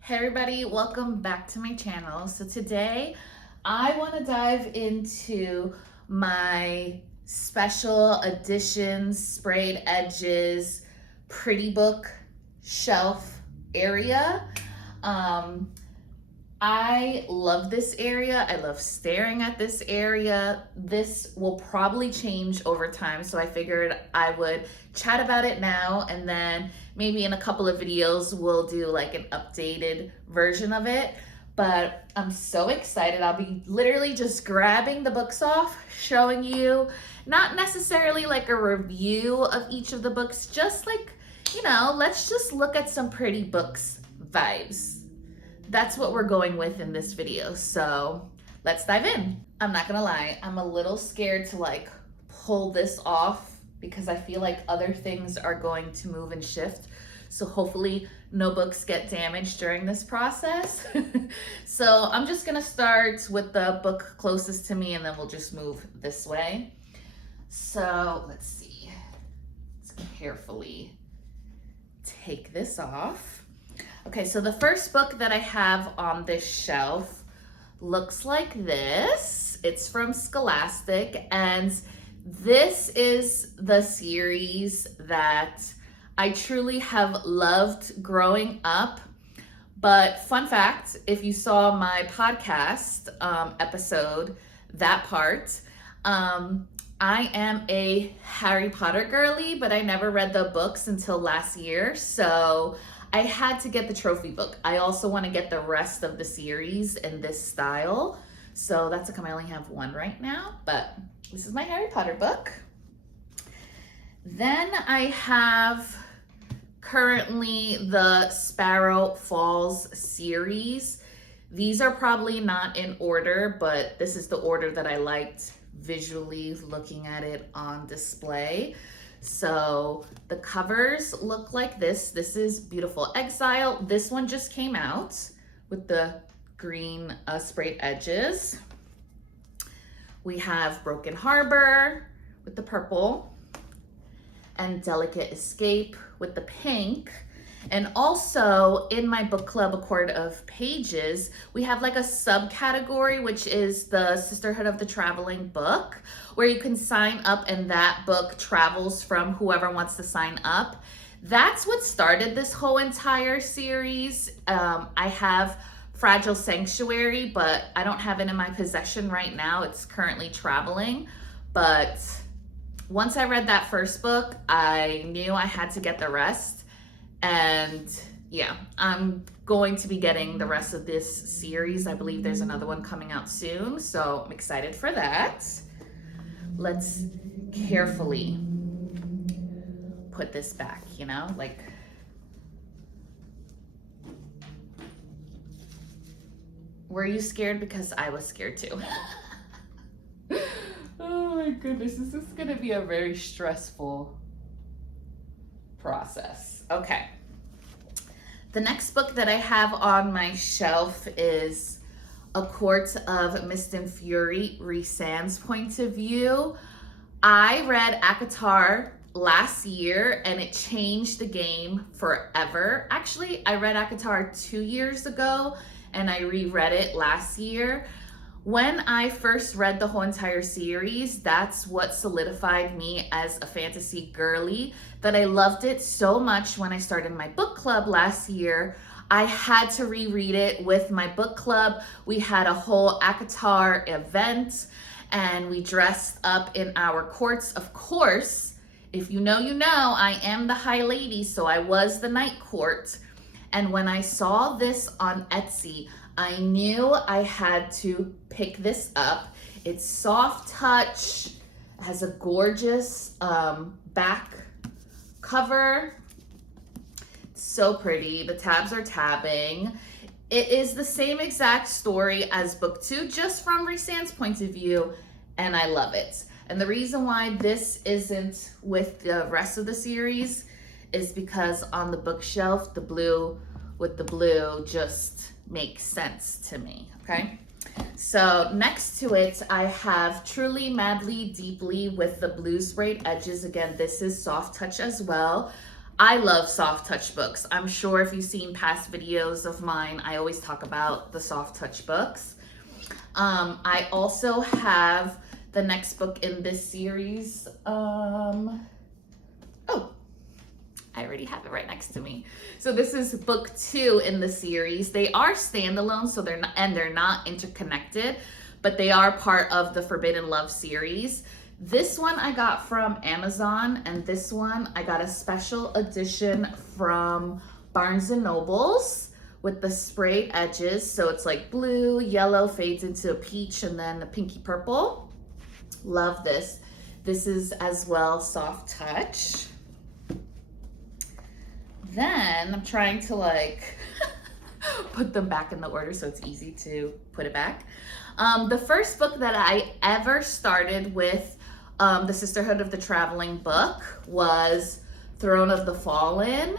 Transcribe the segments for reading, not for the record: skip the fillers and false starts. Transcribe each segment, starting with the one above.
Hey everybody, welcome back to my channel. So today I want to dive into my special editions, sprayed edges, pretty book shelf area. I love this area. I love staring at this area. This will probably change over time, so I figured I would chat about it now, and then maybe in a couple of videos we'll do like an updated version of it. But I'm so excited. I'll be literally just grabbing the books off, showing you not necessarily like a review of each of the books, just like, let's just look at some pretty books vibes. That's what we're going with in this video. So let's dive in. I'm not gonna lie, I'm a little scared to like pull this off because I feel like other things are going to move and shift. So hopefully no books get damaged during this process. So I'm just gonna start with the book closest to me and then we'll just move this way. So let's see, let's carefully take this off. Okay, so the first book that I have on this shelf looks like this. It's from Scholastic, and this is the series that I truly have loved growing up. But fun fact, if you saw my podcast episode, that part, I am a Harry Potter girly, but I never read the books until last year, so I had to get the trophy book. I also want to get the rest of the series in this style. So that's how come I only have one right now, but this is my Harry Potter book. Then I have currently the Sparrow Falls series. These are probably not in order, but this is the order that I liked visually looking at it on display. So the covers look like this. This is Beautiful Exile. This one just came out with the green sprayed edges. We have Broken Harbor with the purple and Delicate Escape with the pink. And also in my book club, A Cord of Pages, we have like a subcategory, which is the Sisterhood of the Traveling Book, where you can sign up and that book travels from whoever wants to sign up. That's what started this whole entire series. I have Fragile Sanctuary, but I don't have it in my possession right now. It's currently traveling. But once I read that first book, I knew I had to get the rest. And yeah, I'm going to be getting the rest of this series. I believe there's another one coming out soon, so I'm excited for that. Let's carefully put this back, like, were you scared? Because I was scared too. Oh my goodness, this is gonna be a very stressful process. Okay. The next book that I have on my shelf is A Court of Mist and Fury, Rhysand's point of view. I read ACOTAR last year and it changed the game forever. Actually, I read ACOTAR 2 years ago and I reread it last year. When I first read the whole entire series, that's what solidified me as a fantasy girly, that I loved it so much when I started my book club last year. I had to reread it with my book club. We had a whole ACOTAR event and we dressed up in our courts. Of course, if you know, you know, I am the high lady, so I was the night court. And when I saw this on Etsy, I knew I had to pick this up. It's soft touch, has a gorgeous back cover. It's so pretty. The tabs are tabbing. It is the same exact story as book 2, just from Rhysand's point of view, and I love it. And the reason why this isn't with the rest of the series is because on the bookshelf, the blue with the blue just makes sense to me, okay? So next to it, I have Truly Madly Deeply with the blue sprayed edges. Again, this is soft touch as well. I love soft touch books. I'm sure if you've seen past videos of mine, I always talk about the soft touch books. I also have the next book in this series. Oh, I already have it right next to me. So this is book 2 in the series. They are standalone, so they're not interconnected, but they are part of the Forbidden Love series. This one I got from Amazon, and this one I got a special edition from Barnes & Nobles with the sprayed edges. So it's like blue, yellow, fades into a peach, and then a pinky purple. Love this. This is as well soft touch. Then I'm trying to like put them back in the order so it's easy to put it back. The first book that I ever started with the Sisterhood of the Traveling Book was Throne of the Fallen.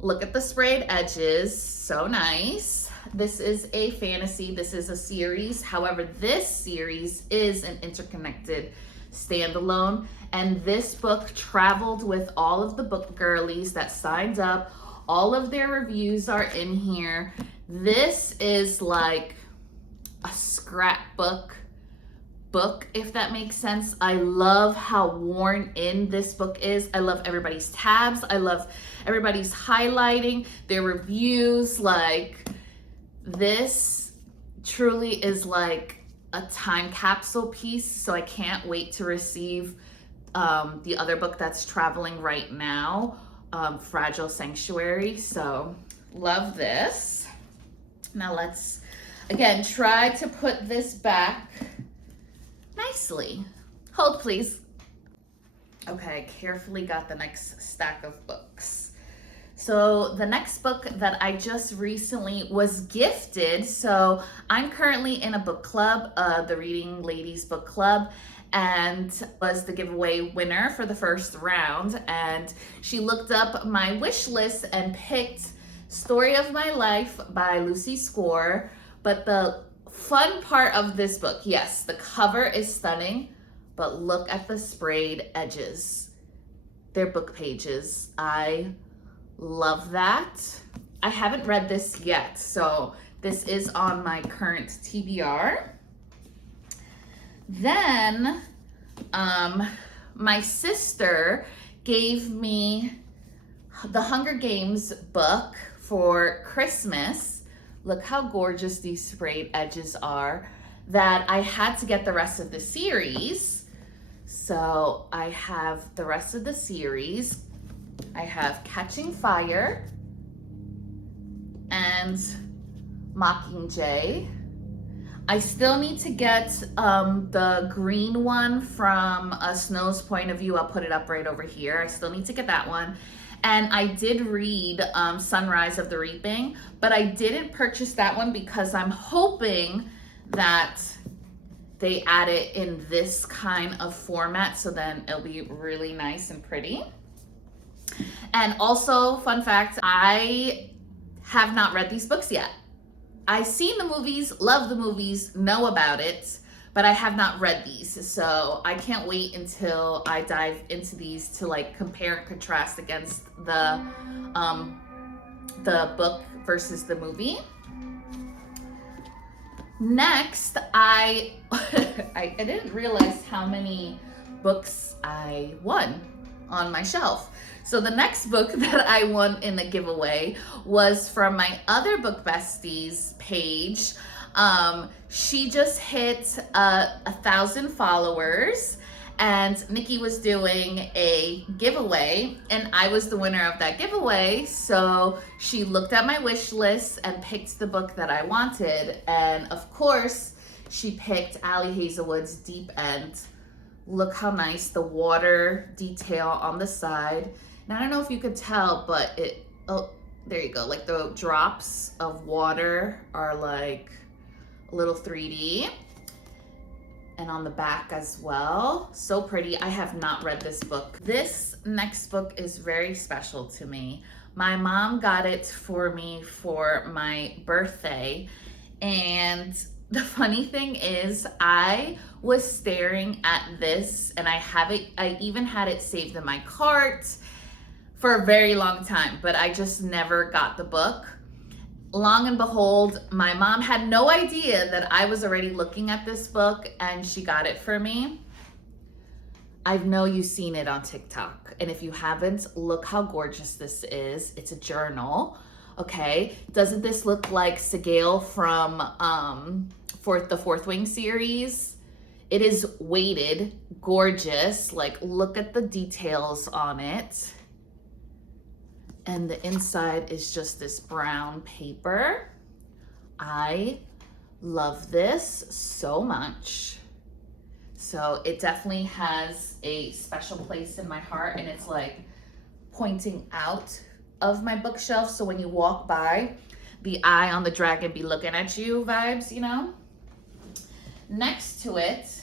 Look at the sprayed edges, so nice. This is a fantasy, this is a series. However, this series is an interconnected standalone, and this book traveled with all of the book girlies that signed up. All of their reviews are in here. This is like a scrapbook book, if that makes sense. I love how worn in this book is. I love everybody's tabs. I love everybody's highlighting, their reviews. Like, this truly is like a time capsule piece, so I can't wait to receive the other book that's traveling right now, Fragile Sanctuary. So love this. Now let's again try to put this back nicely. Hold please. Okay, carefully got the next stack of books. So the next book that I just recently was gifted, so I'm currently in a book club, the Reading Ladies Book Club, and was the giveaway winner for the first round. And she looked up my wish list and picked Story of My Life by Lucy Score. But the fun part of this book, yes, the cover is stunning, but look at the sprayed edges. They're book pages. I love that. I haven't read this yet, so this is on my current TBR. Then my sister gave me the Hunger Games book for Christmas. Look how gorgeous these sprayed edges are, that I had to get the rest of the series. So I have the rest of the series. I have Catching Fire and Mockingjay. I still need to get the green one from A Snow's Point of View. I'll put it up right over here. I still need to get that one. And I did read Sunrise of the Reaping, but I didn't purchase that one because I'm hoping that they add it in this kind of format, so then it'll be really nice and pretty. And also, fun fact, I have not read these books yet. I've seen the movies, love the movies, know about it, but I have not read these. So I can't wait until I dive into these to like compare and contrast against the book versus the movie. Next, I didn't realize how many books I won on my shelf. So the next book that I won in the giveaway was from my other book besties page. She just hit 1,000 followers, and Nikki was doing a giveaway, and I was the winner of that giveaway. So she looked at my wish list and picked the book that I wanted. And of course, she picked Ali Hazelwood's Deep End. Look how nice the water detail on the side. And I don't know if you could tell, but oh, there you go. Like the drops of water are like a little 3D. And on the back as well. So pretty. I have not read this book. This next book is very special to me. My mom got it for me for my birthday. And the funny thing is I was staring at this and I even had it saved in my cart for a very long time, but I just never got the book. Long and behold, my mom had no idea that I was already looking at this book and she got it for me. I know you've seen it on TikTok. And if you haven't, look how gorgeous this is. It's a journal. Okay. Doesn't this look like Sigale from the Fourth Wing series? It is weighted, gorgeous. Like, look at the details on it. And the inside is just this brown paper. I love this so much. So it definitely has a special place in my heart, and it's like pointing out of my bookshelf. So when you walk by, the eye on the dragon be looking at you vibes, you know? Next to it,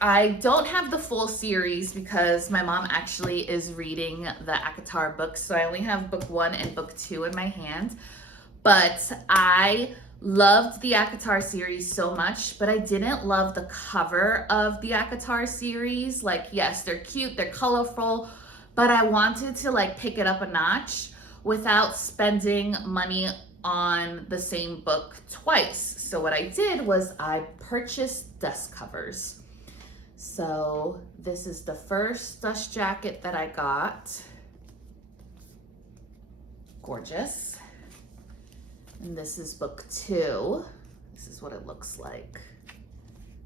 I don't have the full series because my mom actually is reading the ACOTAR books. So I only have book 1 and book 2 in my hand. But I loved the ACOTAR series so much, but I didn't love the cover of the ACOTAR series. Like, yes, they're cute, they're colorful, but I wanted to like pick it up a notch without spending money on the same book twice. So what I did was I purchased dust covers. So this is the first dust jacket that I got. Gorgeous. And this is book 2. This is what it looks like.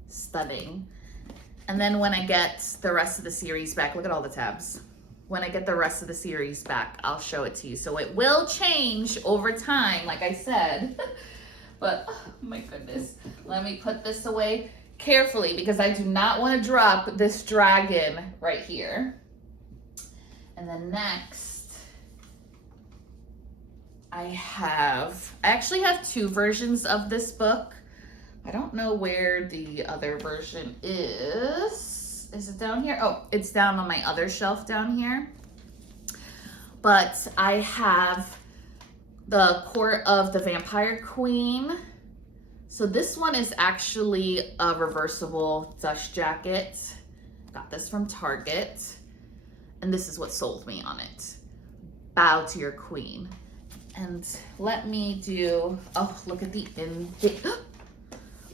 Stunning. And then when I get the rest of the series back, look at all the tabs. When I get the rest of the series back, I'll show it to you. So it will change over time, like I said. But, oh my goodness. Let me put this away carefully because I do not want to drop this dragon right here. And then next, I actually have 2 versions of this book. I don't know where the other version is. Is it down here? Oh, it's down on my other shelf down here. But I have the Court of the Vampire Queen. So this one is actually a reversible dust jacket. Got this from Target. And this is what sold me on it. Bow to your queen. And let me do, oh, look at the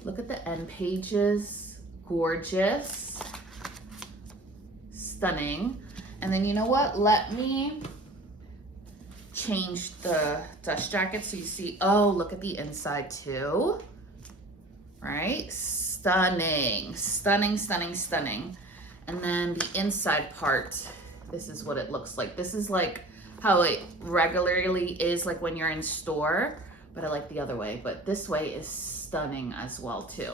look at the end pages. Gorgeous. Stunning. And then you know what? Let me change the dust jacket so you see, oh, look at the inside too. Right? Stunning, stunning, stunning, stunning. And then the inside part, this is what it looks like. This is like how it regularly is like when you're in store, but I like the other way. But this way is stunning as well too.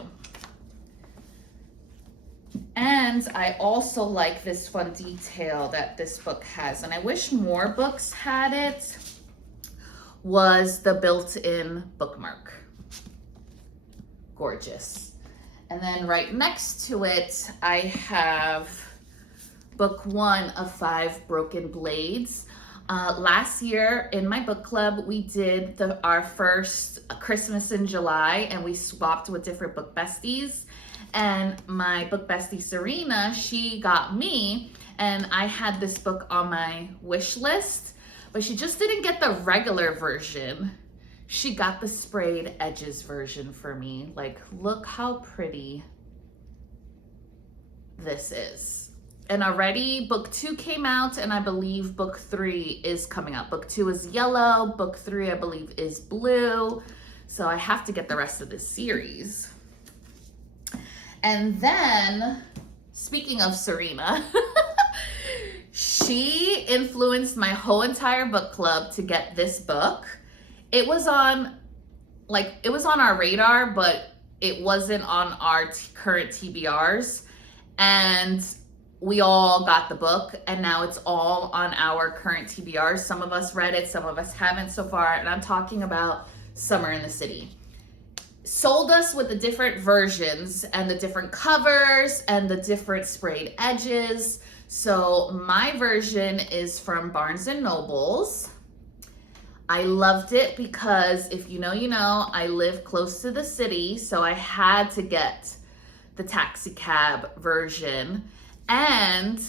And I also like this fun detail that this book has, and I wish more books had it, was the built-in bookmark. Gorgeous. And then right next to it, I have book 1 of 5 Broken Blades. Last year in my book club, we did our first Christmas in July, and we swapped with different book besties. And my book bestie, Serena, she got me, and I had this book on my wish list, but she just didn't get the regular version. She got the sprayed edges version for me. Like, look how pretty this is. And already book 2 came out, and I believe book 3 is coming out. Book 2 is yellow, book 3 I believe is blue. So I have to get the rest of this series. And then, speaking of Serena, she influenced my whole entire book club to get this book. It was on our radar, but it wasn't on our current TBRs. And we all got the book, and now it's all on our current TBRs. Some of us read it, some of us haven't so far. And I'm talking about Summer in the City. Sold us with the different versions and the different covers and the different sprayed edges. So my version is from Barnes and Nobles. I loved it because if you know, you know, I live close to the city, so I had to get the taxi cab version. And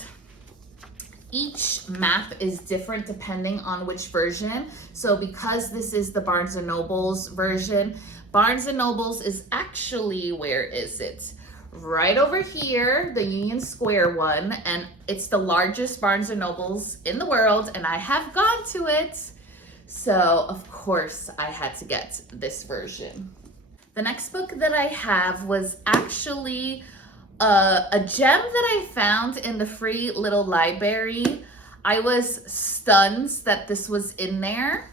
each map is different depending on which version. So because this is the Barnes & Noble's version, Barnes & Noble's is actually, where is it? Right over here, the Union Square one, and it's the largest Barnes & Noble's in the world, and I have gone to it. So of course I had to get this version. The next book that I have was actually a gem that I found in the free little library. I was stunned that this was in there.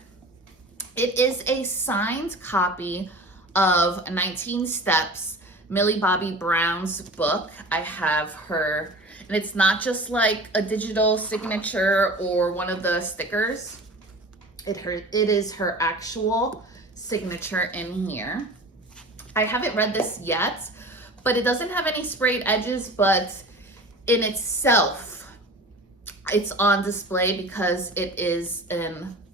It is a signed copy of 19 Steps, Millie Bobby Brown's book. I have her, and it's not just like a digital signature or one of the stickers. It is her actual signature in here. I haven't read this yet, but it doesn't have any sprayed edges, but in itself, it's on display because it is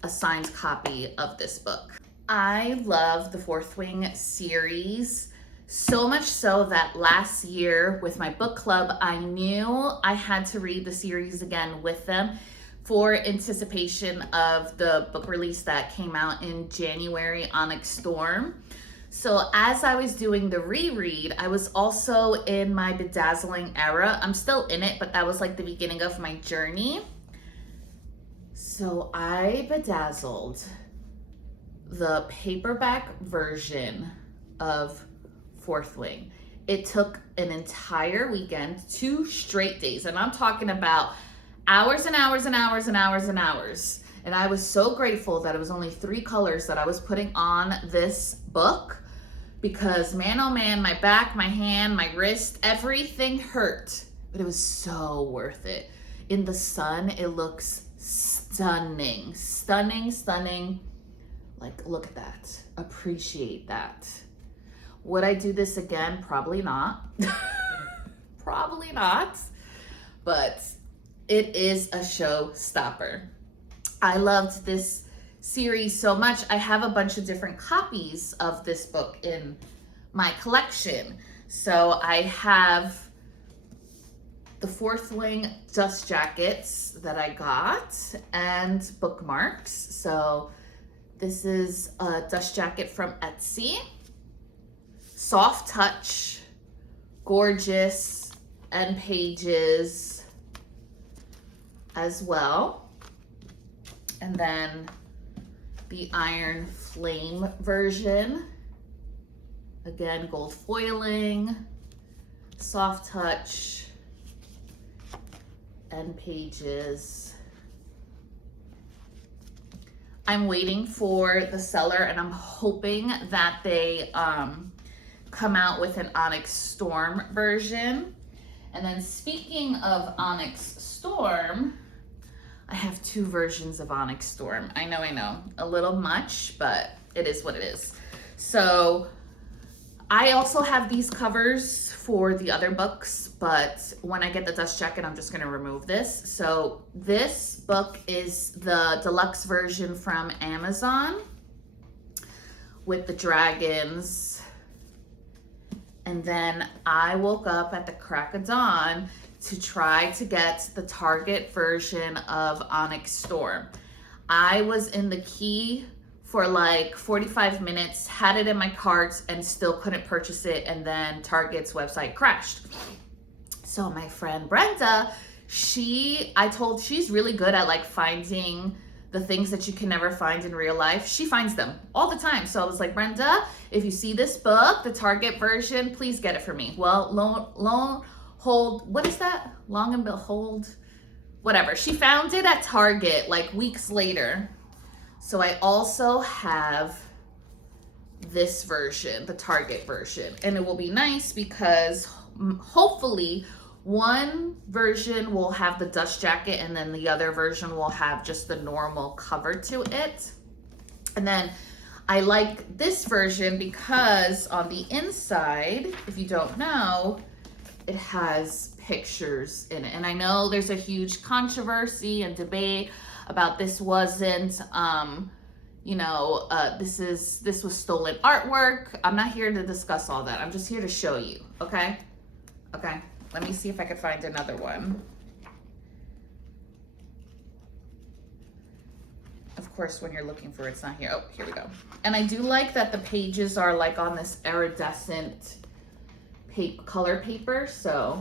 a signed copy of this book. I love the Fourth Wing series, so much so that last year with my book club, I knew I had to read the series again with them for anticipation of the book release that came out in January, Onyx Storm. So as I was doing the reread, I was also in my bedazzling era. I'm still in it, but that was like the beginning of my journey. So I bedazzled the paperback version of Fourth Wing. It took an entire weekend, 2 straight days, and I'm talking about hours and hours and hours and hours and hours. And I was so grateful that it was only 3 colors that I was putting on this book, because man, oh man, my back, my hand, my wrist, everything hurt, but it was so worth it. In the sun, it looks stunning, stunning, stunning. Like, look at that, appreciate that. Would I do this again? Probably not. Probably not, but it is a showstopper. I loved this series so much. I have a bunch of different copies of this book in my collection. So I have the Fourth Wing dust jackets that I got and bookmarks. So this is a dust jacket from Etsy. Soft touch, gorgeous, end pages as well. And then the Iron Flame version. Again, gold foiling, soft touch, end pages. I'm waiting for the seller, and I'm hoping that they come out with an Onyx Storm version. And then speaking of Onyx Storm, I have 2 versions of Onyx Storm. I know, a little much, but it is what it is. So I also have these covers for the other books, but when I get the dust jacket, I'm just gonna remove this. So this book is the deluxe version from Amazon with the dragons. And then I woke up at the crack of dawn to try to get the Target version of Onyx Storm. I was in the queue for like 45 minutes, had it in my cart, and still couldn't purchase it, and then Target's website crashed. So my friend Brenda, she's really good at like finding the things that you can never find in real life. She finds them all the time. So I was like, Brenda, if you see this book, the Target version, please get it for me. Well, what is that? Long and behold, whatever. She found it at Target like weeks later. So I also have this version, the Target version, and it will be nice because hopefully one version will have the dust jacket and then the other version will have just the normal cover to it. And then I like this version because on the inside, if you don't know, it has pictures in it. And I know there's a huge controversy and debate about this wasn't this was stolen artwork. I'm not here to discuss all that. I'm just here to show you, okay? Okay, let me see if I can find another one. Of course, when you're looking for it, it's not here. Oh, here we go. And I do like that the pages are like on this iridescent color paper, so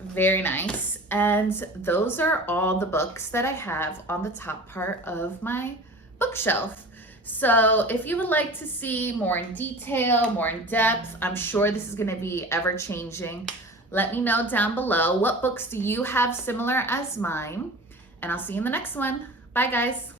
very nice. And those are all the books that I have on the top part of my bookshelf. So if you would like to see more in detail, more in depth, I'm sure this is going to be ever changing. Let me know down below, what books do you have similar as mine? And I'll see you in the next one. Bye, guys.